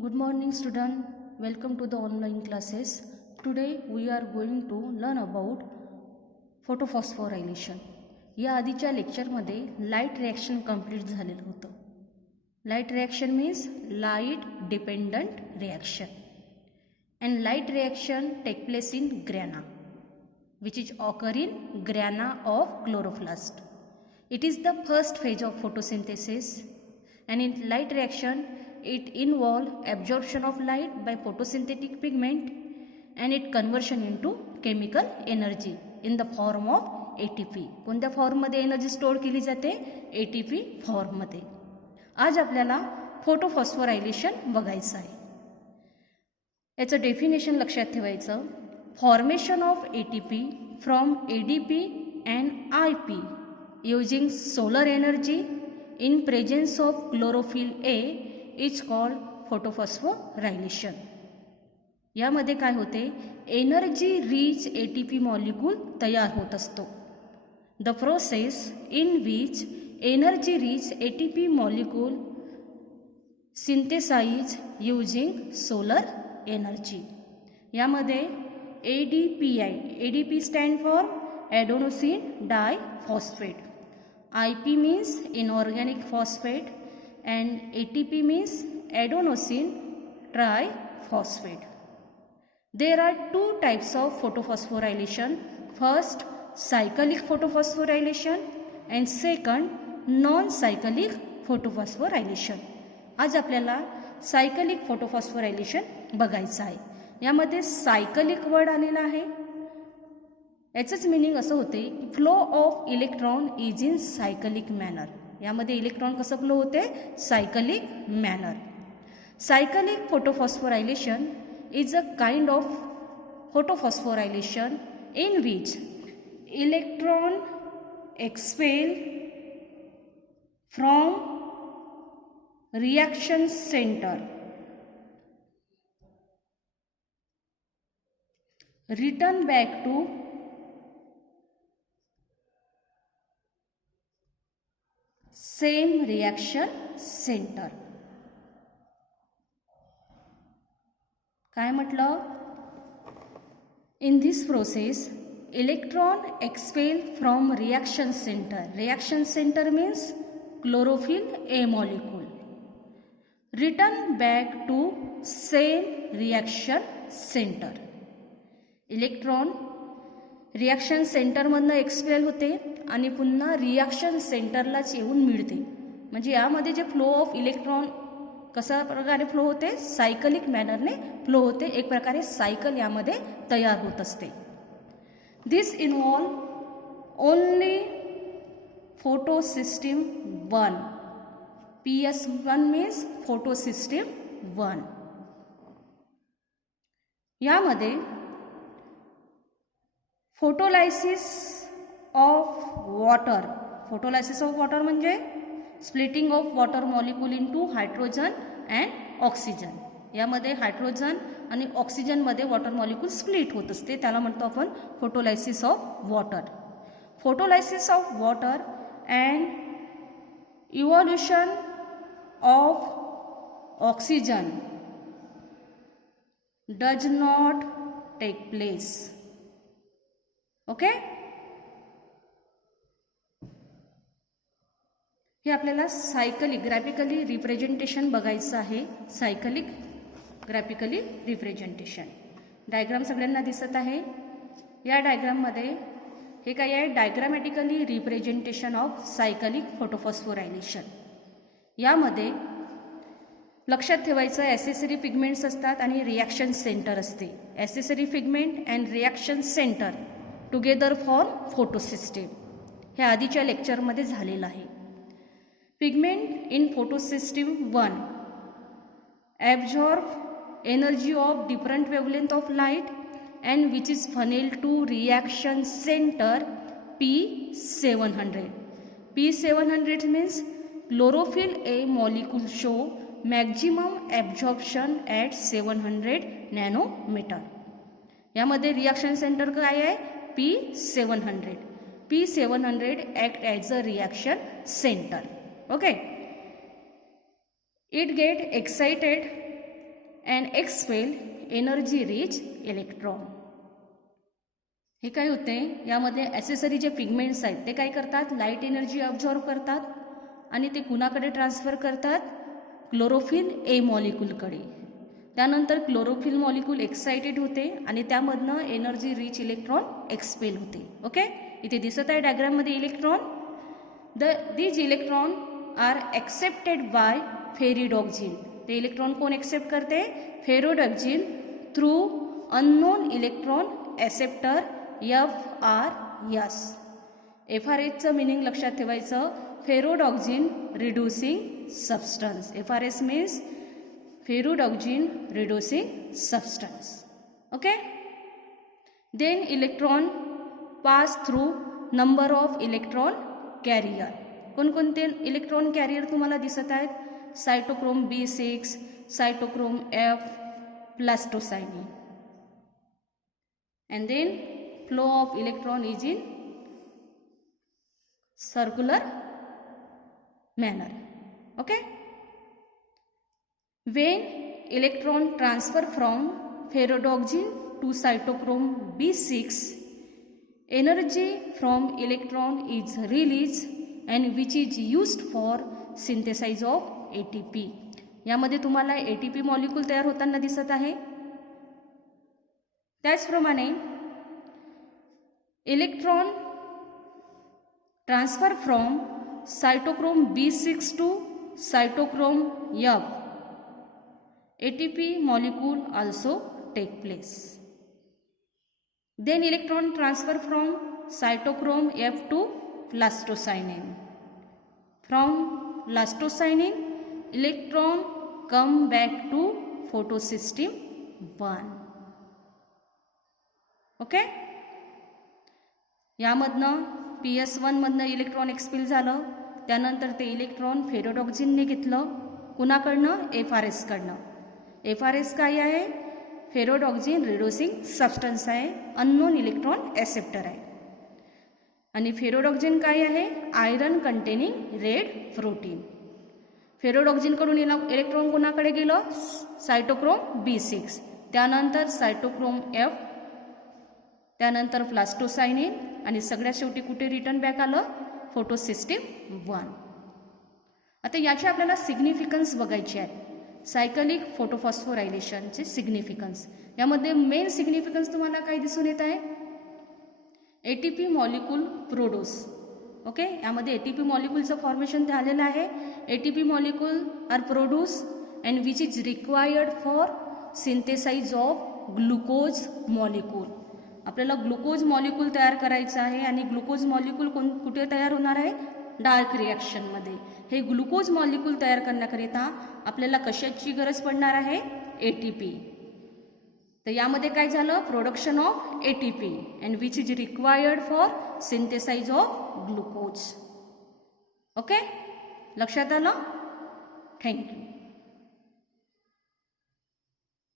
Good morning student, welcome to the online classes. Today we are going to learn about photophosphorylation. या आधीच्या लेक्चरमध्ये light reaction complete झालेलं होतं. Light reaction means light dependent reaction and light reaction take place in grana which is occur in grana of chloroplast. It is the first phase of photosynthesis and in light reaction it involve absorption of light by photosynthetic pigment and it conversion into chemical energy in the form of ATP. कोणत्या फॉर्ममध्ये energy store केली जाते? ATP फॉर्ममध्ये. आज आपल्याला फोटोफॉस्फोरायलेशन बघायचं आहे. याचं डेफिनेशन लक्षात ठेवायचं. Formation of ATP from ADP and IP using solar energy in presence of chlorophyll A is called photophosphorylation. यामध्ये काय होते? एनर्जी रिच ATP मॉलिक्यूल तयार होत असतो. The process in which energy rich ATP molecule synthesize using solar energy. यामध्ये ADP stand for adenosine diphosphate, IP means inorganic phosphate and ATP means adenosine triphosphate. There are two types of photophosphorylation. First, cyclic photophosphorylation and second, non-cyclic photophosphorylation. आज आपल्याला cyclic फोटोफॉस्फोरायलेशन बघायचं आहे. यामध्ये cyclic word आलेला आहे. याचंच meaning असं होते की flow of electron is in cyclic manner. यामध्ये इलेक्ट्रॉन कसं फ्लो होते? Cyclic manner. Cyclic photophosphorylation is a kind of photophosphorylation in which electron expel from reaction centre return back to same reaction center. काय म्हटलं? In this process, electron expel from reaction center. Reaction center means chlorophyll A molecule. Return back to same reaction center. Electron reaction सेंटरमधनं expel होते आणि पुन्हा reaction सेंटरलाच येऊन मिळते. म्हणजे यामध्ये जे फ्लो ऑफ इलेक्ट्रॉन कशा प्रकारे फ्लो होते? सायकलिक मॅनरने फ्लो होते. एक प्रकारे सायकल यामध्ये तयार होत असते. This involve only photosystem 1. PS1 means photosystem 1. यामध्ये photolysis of water. Photolysis of water म्हणजे splitting of water molecule into hydrogen and oxygen. यामध्ये हायड्रोजन आणि ऑक्सिजनमध्ये वॉटर मॉलिक्यूल स्प्लिट होत असते. त्याला म्हणतो आपण photolysis of water. Photolysis of water and evolution of oxygen does not take place. Okay, हे आपल्याला सायकलिक ग्राफिकली रिप्रेझेंटेशन बघायचं आहे. सायकलिक ग्राफिकली रिप्रेझेंटेशन डायग्राम सगळ्यांना दिसत आहे. या डायग्राममध्ये हे काय आहे? Diagrammatically representation of cyclic photophosphorylation. यामध्ये लक्षात ठेवायचं ॲसेसरी पिगमेंट्स असतात आणि रिॲक्शन सेंटर असते. Accessory pigment and reaction centre together for photosystem. हे आधीच्या लेक्चरमध्ये झालेलं आहे. Pigment in photosystem 1 absorb energy of different wavelength of light and which is funnel to reaction centre P700. P700 means chlorophyll A molecule show maximum absorption at 700 nanometre. यामध्ये reaction centre काय आहे? P700. P700 act as a reaction center. Okay. It get excited and expel energy rich electron. हे काय होते, यामध्ये accessory जे pigments आहेत ते काय करतात, लाईट एनर्जी ऑब्झॉर्व करतात आणि ते कुणाकडे ट्रान्सफर करतात, क्लोरोफिल ए मॉलिक्यूलकडे. त्यानंतर क्लोरोफिल मॉलिक्यूल एक्साइटेड होते आणि त्यामधनं एनर्जी रिच इलेक्ट्रॉन एक्सपेल होते. ओके, इथे दिसत आहे डायग्राममध्ये electron. These electron are accepted by ferredoxin. ते इलेक्ट्रॉन कोण एक्सेप्ट करते, ferredoxin through unknown electron acceptor FRS. FRSचं मिनिंग लक्षात ठेवायचं, ferredoxin reducing substance. FRS means ferredoxin reducing substance. Okay, then electron pass through number of electron carrier. कोणकोणते electron carrier तुम्हाला दिसत आहेत, सायटोक्रोम B6, सायटोक्रोम F, प्लास्टोसायनिन. And then flow of electron is in circular manner. Okay, when electron transfer from ferrodoxin to cytochrome B6, energy from electron is released and which is used for synthesis of ATP. यामध्ये तुम्हाला ATP molecule तयार होताना दिसत आहे. त्याचप्रमाणे electron transfer from cytochrome B6 to cytochrome F, ATP molecule also take place. Then electron transfer from cytochrome F to plastocyanin. From plastocyanin, electron come back to photosystem 1. Okay, यामधनं PS1 मधनं electron expel झालं. त्यानंतर ते electron फेरिडॉक्झिनने घेतलं, कुणाकडनं, FRS कडनं. FRS काय आहे, ferredoxin reducing substance आहे, अननोन इलेक्ट्रॉन ॲसेप्टर आहे. आणि फेरिडॉक्झिन काय आहे, आयरन कंटेनिंग रेड प्रोटीन. फेरिडॉक्झिनकडून इलेक्ट्रॉन कुणाकडे गेलं, सायटोक्रोम B6, त्यानंतर सायटोक्रोम F, त्यानंतर प्लास्टोसायनिन आणि सगळ्यात शेवटी कुठे रिटर्न बॅक आलं, फोटोसिस्टीम 1. आता याचे आपल्याला सिग्निफिकन्स बघायचे आहेत, सायकलिक फोटोफॉस्फोरायलेशनचे सिग्निफिकन्स. यामध्ये मेन सिग्निफिकन्स तुम्हाला काय दिसून येत आहे, ATP मॉलिक्यूल प्रोड्यूस. ओके, यामध्ये ATP मॉलिक्यूलचं फॉर्मेशन झालेलं आहे. ATP molecule are produce and which is required for synthesise of glucose molecule. आपल्याला ग्लुकोज मॉलिक्यूल तयार करायचं आहे आणि ग्लुकोज मॉलिक्यूल कुठे तयार होणार आहे, डार्क रिॲक्शनमध्ये. हे ग्लुकोज मॉलिक्यूल तयार करण्याकरिता आपल्याला कशाची गरज पडणार आहे, ATP. तर यामध्ये काय झालं, production of ATP and which is required for synthesise of glucose. Okay, लक्षात आलं. थँक्यू.